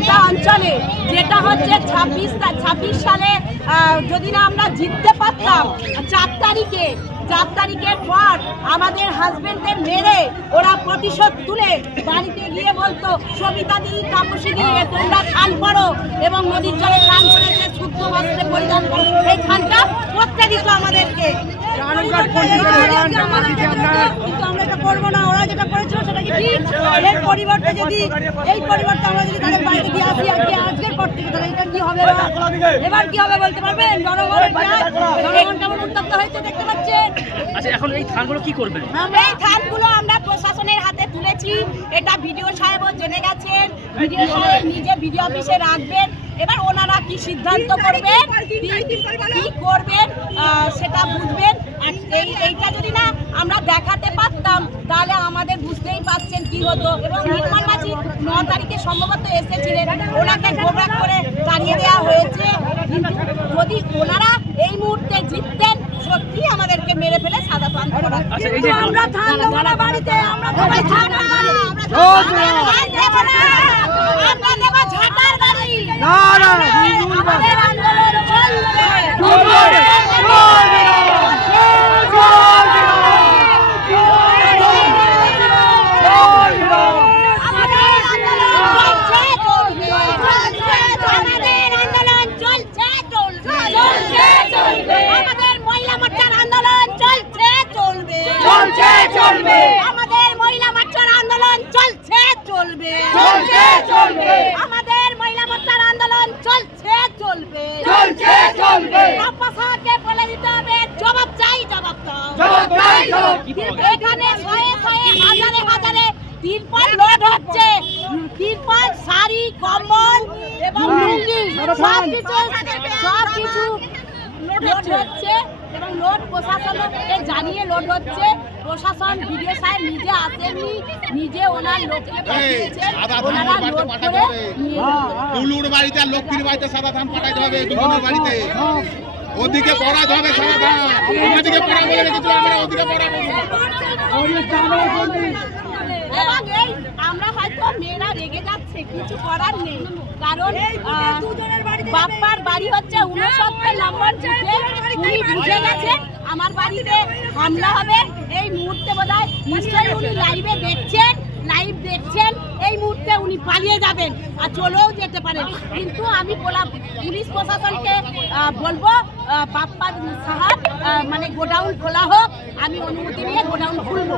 প্রত্যেকটা অঞ্চলে, যেটা হচ্ছে 26 সালে যদি না আমরা জিততে পারতাম, 4 তারিখের পর আমাদের হাজবেন্ডদের মেরে ওরা প্রতিশোধ তুলে বাড়িতে গিয়ে বলতো সবিতা দি, তাপসী দি, তোমরা খান করো এবং নদীর জলে স্নান করে শুদ্ধ বস্ত্রে পরিধান করো, এই খানটা করতে দিত আমাদেরকে। কিন্তু আমরা এটা করবো না, ওরা যেটা করেছিল সেটা কি ঠিক? এর পরিবর্তে আমরা যদি তাদের বাড়িতে গিয়ে আসি আজকের পর থেকে, তাহলে এটা কি হবে? এবার কি হবে বলতে পারবেন? জনগণ কেমন উত্তপ্ত হয়েছে দেখতে পাচ্ছেন। আচ্ছা, এখন এই ধানগুলো কি করবেন? এই ধানগুলো আমরা প্রশাসনের হাতে তুলেছি, এটা ভিডিও সাহেবও জেনে গেছেন, ভিডিও সাহেব নিজে ভিডিও অফিসে রাখবেন। এবার ওনারা কি সিদ্ধান্ত করবেন, কি করবেন সেটা বুঝবেন। আর এইটা যদি না আমরা দেখাতে পারতাম তাহলে আমাদের বুঝতেই পারছেন কি হতো। এবং নির্মল মাঝি 9 তারিখে সম্ভবত এসেছিলেন, ওনাকে গোবরাক করে তাড়িয়ে দেওয়া হয়েছে। কিন্তু যদি ওনারা এই মুহূর্তে জিততেন, সত্যি আমাদেরকে মেরে ফেলে সাদা পান করা। আমরা ধান দেবো না বাড়িতে, আমরা সবাই ধান দেবো না, আমরা দেব ঝাঁটার বাড়ি। আমাদের আন্দোলন চলবে। আমাদের মহিলা মোর্চার আন্দোলন চলছে চলবে, আমাদের মহিলা মোর্চার আন্দোলন চলছে চলবে। বাপ্পাকে বলে দিতে হবে জবাব চাই, জবাব দাও। এখানে শয়ে হাজারে তিরপল লোড হচ্ছে, তিরপল, শাড়ি, কম্বল এবং লুঙ্গি সবকিছু লোড হচ্ছে এবং লোড প্রশাসনকে জানিয়ে লোড হচ্ছে। প্রশাসন ভিডিও সাহেব নিজে আসেননি, নিজে ওনার লোককে পাঠিয়েছেন, ওনারা লোড করে টুলুর বাড়িতে আর লক্ষ্মীর বাড়িতে সাদা ধান পাঠাইতে হবে, দুজনের বাড়িতে। ওদিকে পড়াতে হবে সাদা ধান, আমাদেরকে পড়া বলে রেখেছিল, আমরা ওদিকে পড়াবো। এবং এই আমরা হয়তো মেয়েরা রেগে যাচ্ছে, কিছু করার নেই, কারণ বাপ্পার বাড়ি হচ্ছে 69 নম্বর বুথে। উনি বুঝে গেছেন আমার বাড়িতে হামলা হবে এই মুহূর্তে, বোধহয় নিশ্চয়ই উনি লাইভ দেখছেন, এই মুহূর্তে উনি পালিয়ে যাবেন আর চলেও যেতে পারেন। কিন্তু আমি পুলিশ প্রশাসনকে বলবো বাপ্পার সাহার মানে গোডাউন খোলা হোক, আমি অনুমতি নিয়ে গোডাউন খুলবো।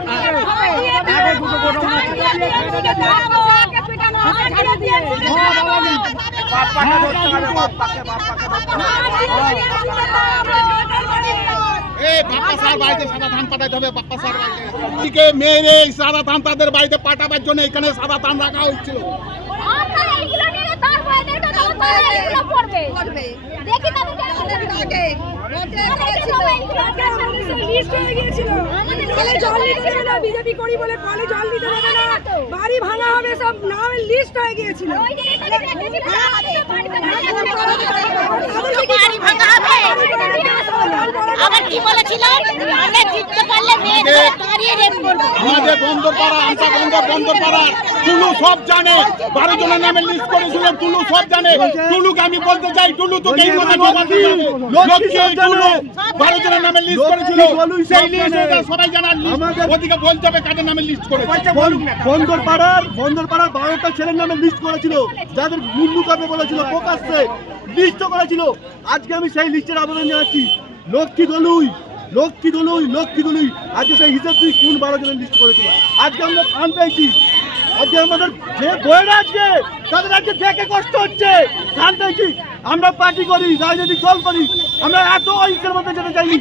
বাড়িতে সাদা ধান পাঠাইতে হবে, বাপ্পা স্যার বাড়িতে মেরে সাদা ধান তাদের বাড়িতে পাঠাবার জন্য এখানে সাদা ধান রাখা হচ্ছিল। বিজেপি করি বলে কলে জল দিতে হবে না, বাড়ি ভাঙা হবে, সব নাম লিস্ট হয়ে গিয়েছিল। আবার কি বলেছিল, আমরা জিততে পারলে আমাদের বন্দরপাড়া, আমটা বন্দরপাড়া টুলু সব জানে, 12 জনের নামে লিস্ট করেছিল, টুলু সব জানে। টুলুকে আমি বলতে চাই, টুলু তো এই কথা লক্ষ্মী টুলু 12 জনের নামে লিস্ট করেছিল, সেই লিস্ট সবাই জানার। ওদিকে বলতে হবে কাদের নামে লিস্ট করেছে। বন্দরপাড়ার 12টা ছেলের নামে লিস্ট করেছিল, যাদের মুন্ডু কাপে বলেছিল, প্রকাশ্যে লিস্ট করেছিল। আজকে আমি সেই লিস্টের আবেদন জানাচ্ছি, লক্ষ্মী দলুই আজকে সেই হিসেব তুই কোন 12 জনের লিস্ট করেছিল। আজকে আমরা ধান পেয়েছি, আজকে আমাদের যে বইয়েরা আজকে তাদের আজকে দেখে কষ্ট হচ্ছে, ধান পেয়েছি। আমরা পার্টি করি, রাজনৈতিক দল করি, আমরা এত ঐক্যের মধ্যে যেতে চাইনি।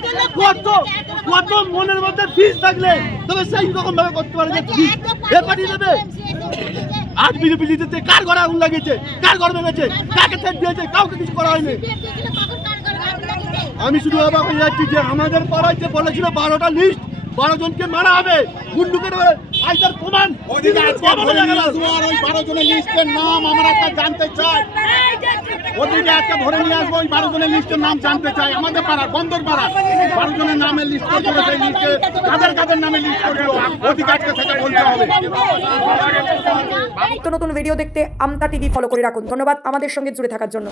কত মনের মধ্যে বীজ থাকলে তবে সেই রকম ভাবে করতে পারে যে এ পার্টি দেবে। আজ বিজেপি জিতেছে, কার ঘরে আগুন লাগিয়েছে, কার ঘর ভেঙেছে, কাকে ছেড়ে দিয়েছে, কাউকে কিছু করা হয়নি। আমি শুধু অবাক হয়ে যাচ্ছি যে আমাদের পাড়ায় যে বলেছিল 12টা লিস্ট, 12 জনকে মারা হবে, গুন্ডুকে আজ তার প্রমাণ ওদিকে আজকে ধরে নিয়ে আসবো আর ওই 12 জনের লিস্টের নাম আমরা একটা জানতে চাই। ওদিকে আজকে ধরে নিয়ে আসবো ওই 12 জনের লিস্টের নাম জানতে চাই। আমাদের পাড়ার বন্দর পাড়ার 12 জনের নামের লিস্ট করছিল, সেই লিস্টে কাদের নামে লিস্ট করছিল ওদিকে আজকে সেটা বলতে হবে। নিত্য নতুন ভিডিও দেখতে আমতা টিভি ফলো করে রাখুন। ধন্যবাদ আমাদের সঙ্গে জুড়ে থাকার জন্য।